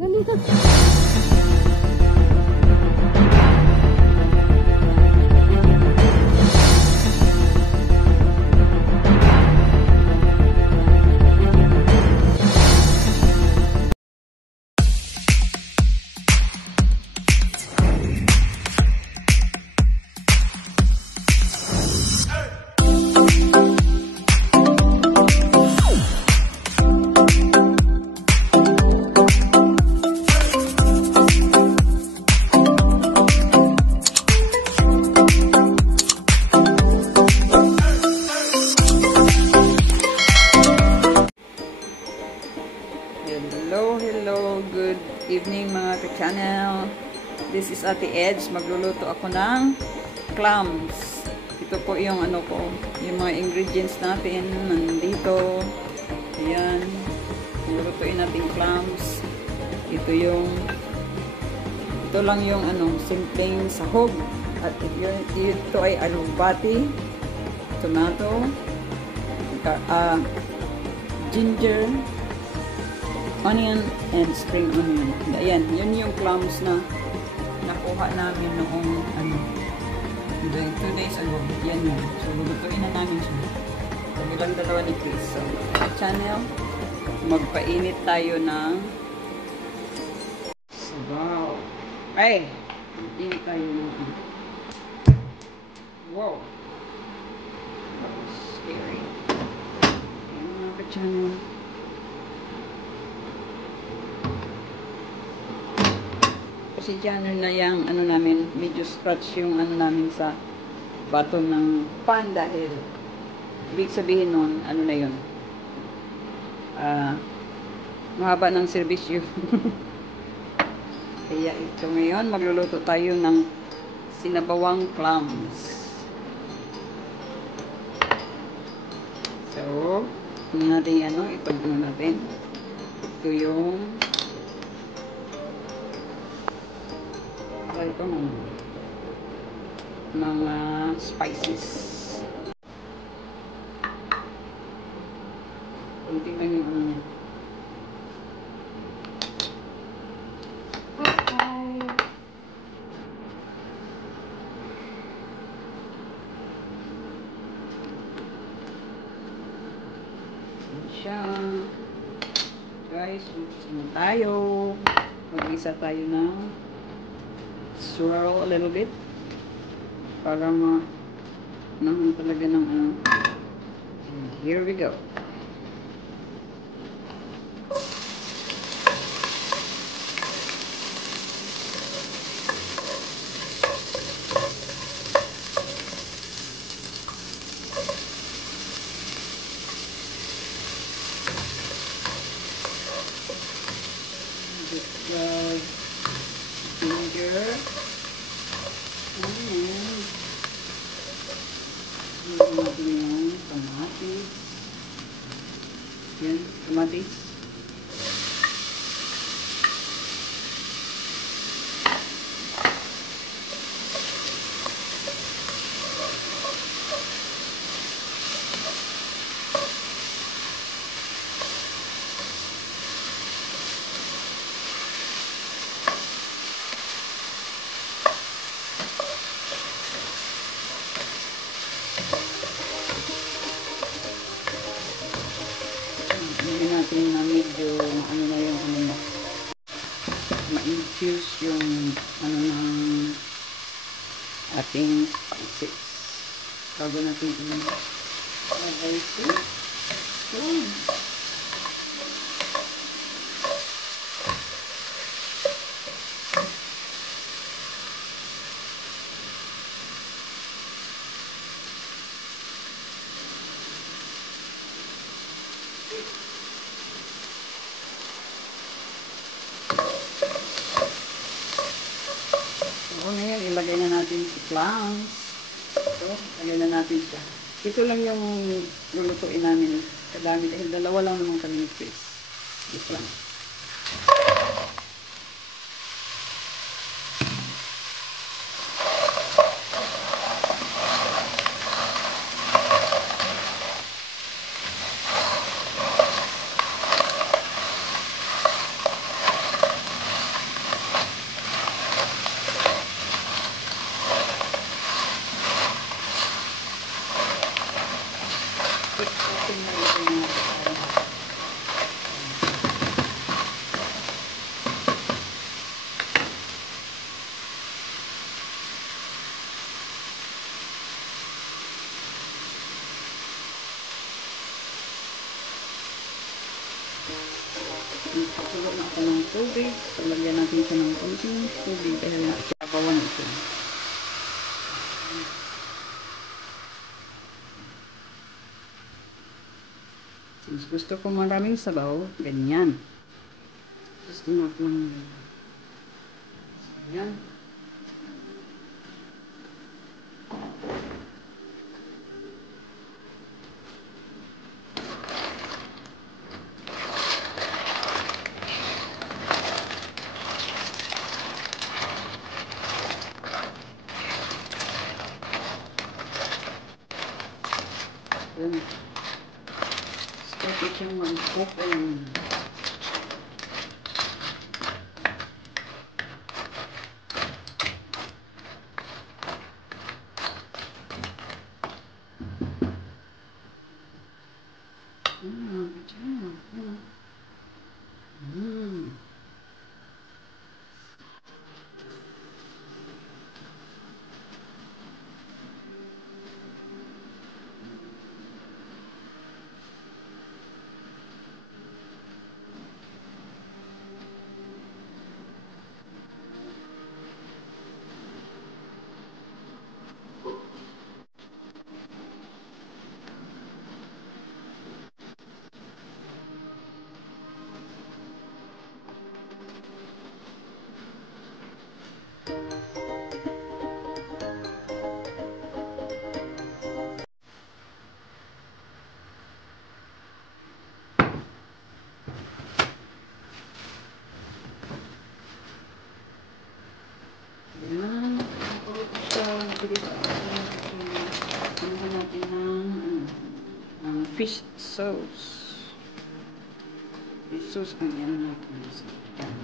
Dali ka. Hello, good evening mga ka-channel. This is Ate Edge. Magluluto ako ng clams. Ito po yung ano ko, yung mga ingredients natin nandito. Ayan. Lulutuin natin clams. Ito lang yung ano, simpleng sahog. At ito ay alubati, tomato, ginger, onion, and spring onion. Ayan, yun yung clams na nakuha namin noong 2 days ago. Yan yun. So, lulutuin na namin siya. Kabilang dalawa ni Chris. So, channel, magpainit tayo ng sabaw. Ay! Init tayo ng wow! That was scary. Ayan mga ka-channel. Kasi dyan na yung ano namin, medyo scratch yung ano namin sa button ng pan dahil ibig sabihin nun, ano na yun, mahaba ng serbisyo. Kaya ito ngayon, magluluto tayo ng sinabawang clams. So, natin ano, ito natin. Ito yung ito mga spices. Kunti lang yung ano niya. Siya. Guys, tayo. Mag-isa tayo ng swirl a little bit para naman talaga ng ano. And here we go. Ginger. Natin yung kamatis. Yan, kamatis. Hindi natin na medyo ano na yung ano na ma-infuse yung ano ng ating spices bago natin ilagay ito. So, ngayon, ilagay na natin si clams. So, ilagay na natin siya. Ito lang yung lulutuin namin. Kadami dahil dalawa lang naman kami ni Chris. Ito lang. ito ng tubig. Lagyan natin siya ng konting tubig dahil sabawan ito. Since gusto ko maraming sabaw, ganyan. Just enough lang. Ganyan. Then, start it yung mag-cook and yan. Gawin natin ng fish sauce. Fish sauce ang yan natin. Yan.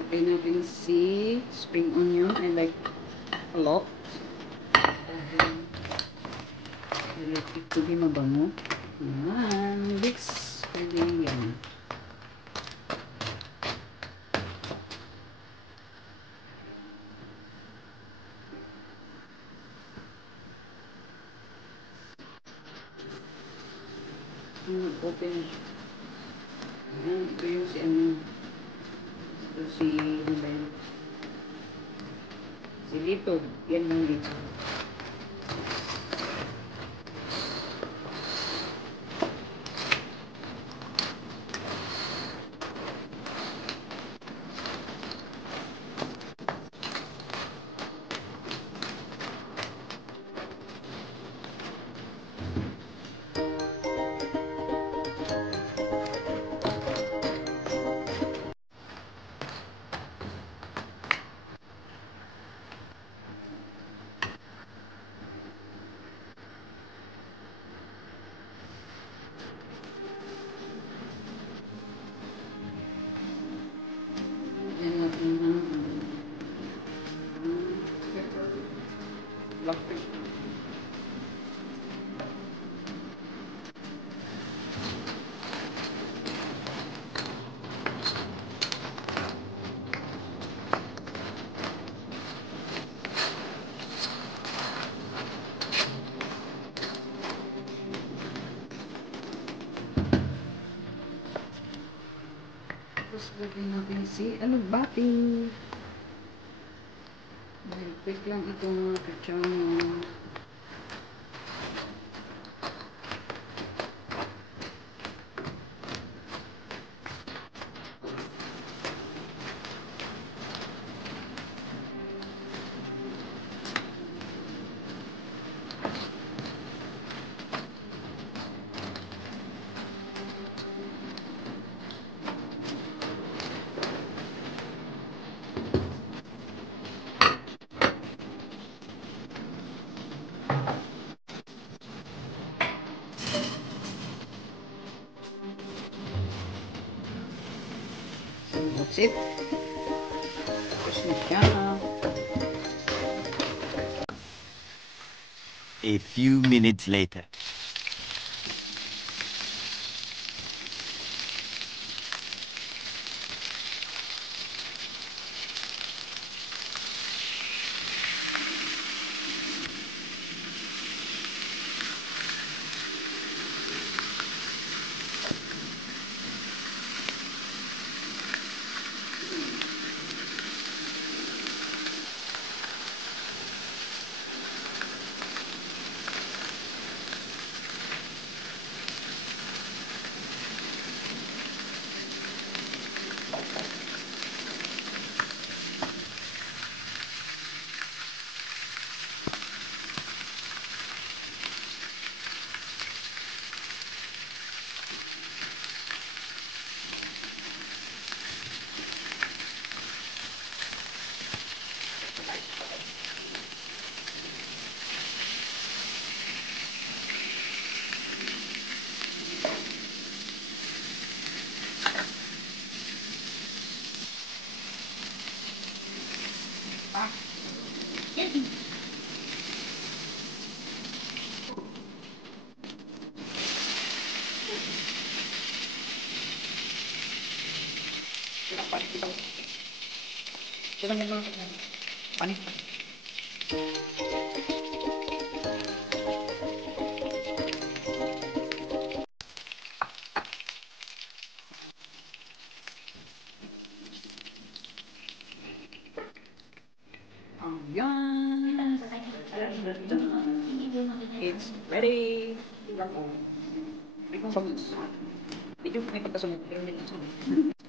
Lagay natin si spring onion. I like a lot. I like it to be mabango. Yan. Mix. Pwede yan. Open. Yan. Ito yung si ano. Ito si si Lito. Yan yung Lito. Yan natin ng pepper. Black pepper. Tapos lagyan natin si alugbati. Dahil quick lang itong mga kacang. That's it. Tapos na siya. A few minutes later. Ayan. It's ready. Medyo may pagkasunod. Pero hindi lang sunod.